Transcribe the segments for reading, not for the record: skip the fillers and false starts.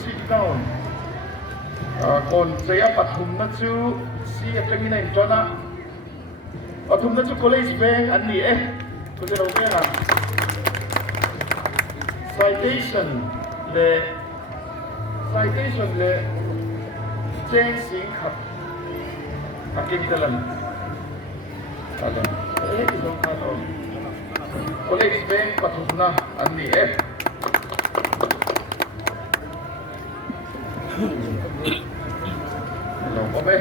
sit down kon saya pathum na chu si atlangi na intona pathum na chu college Veng an ni ko se lo na citation le cheng sing khat aking talan alam idong khaton college Veng pathum na an niเราก็ไม่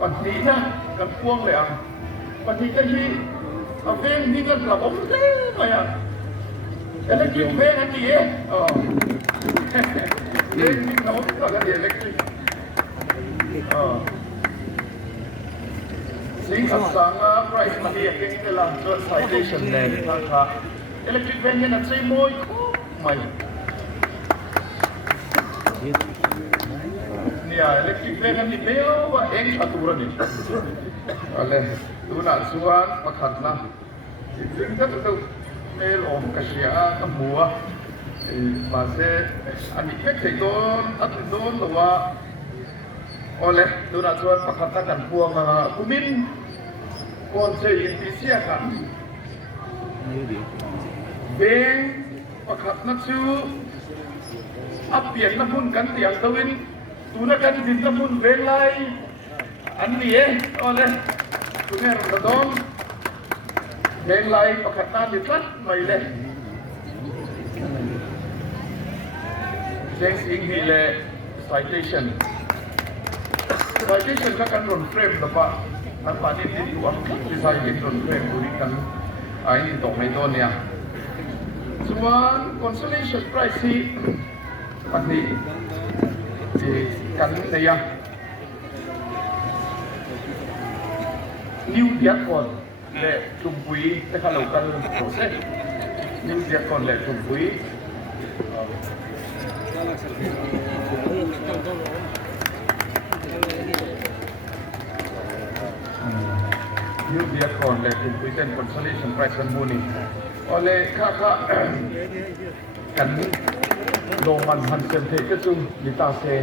วันนี้นะกันพ่วงเลยวันนี้ก็ยี่เอาเพลงนี้ก็กลับผมเล่นไปแต่เล็กกินเพลงอันนี้เพลงนี้เราก็กันเดียวเล็กกินสิ่งขัดสังไพรส์มันเรียกเพลงนี้เราจด citation เลยนะครับเล็กกินเพลงนี้นั่นใช่มวยไม่เนี่ยเล็กที่เป็นกันนี่เบลว่าเองชัตุระนี่อะไรดูน่าสวนประคันนะซึ่งถ้าตัวเมลอมกระเชียตั้งหัวมาเสอันนี้แค่โดนอัดโดนหรือว่าอะไรดูน่าสวนประคันตั้งกันพวงกุมินคนเชยintihsiakกันเบงประคันนักชูอับเปียกน้ำพุ่นกันเตียงตะวินตูนักกันดินน้ำพุ่นเวงไลอันนี้อะไรตูเนี่ยระดมเวงไลประคัตตาดิทัดไม่เลยเจงสิงห์เลย citation ก็กันรอนเฟรมแต่ว่าอันป่านนี้ที่ตัวดีไซน์เป็นรอนเฟรมดูดิกันไอ้นี่ตกในต้นเนี่ยส่วน consolation prize ที่วันนี้กันในยังนิวเดียก่อนและจุ่มปุ๋ยแต่ข้าเรากันโปรเซสนิวเดียก่อนและจุ่มปุ๋ยนิวเดียก่อนและจุ่มปุ๋ยเป็น consolation prize กันมูนี่อะไรค่ากันlawmman han sem the ke chu lita se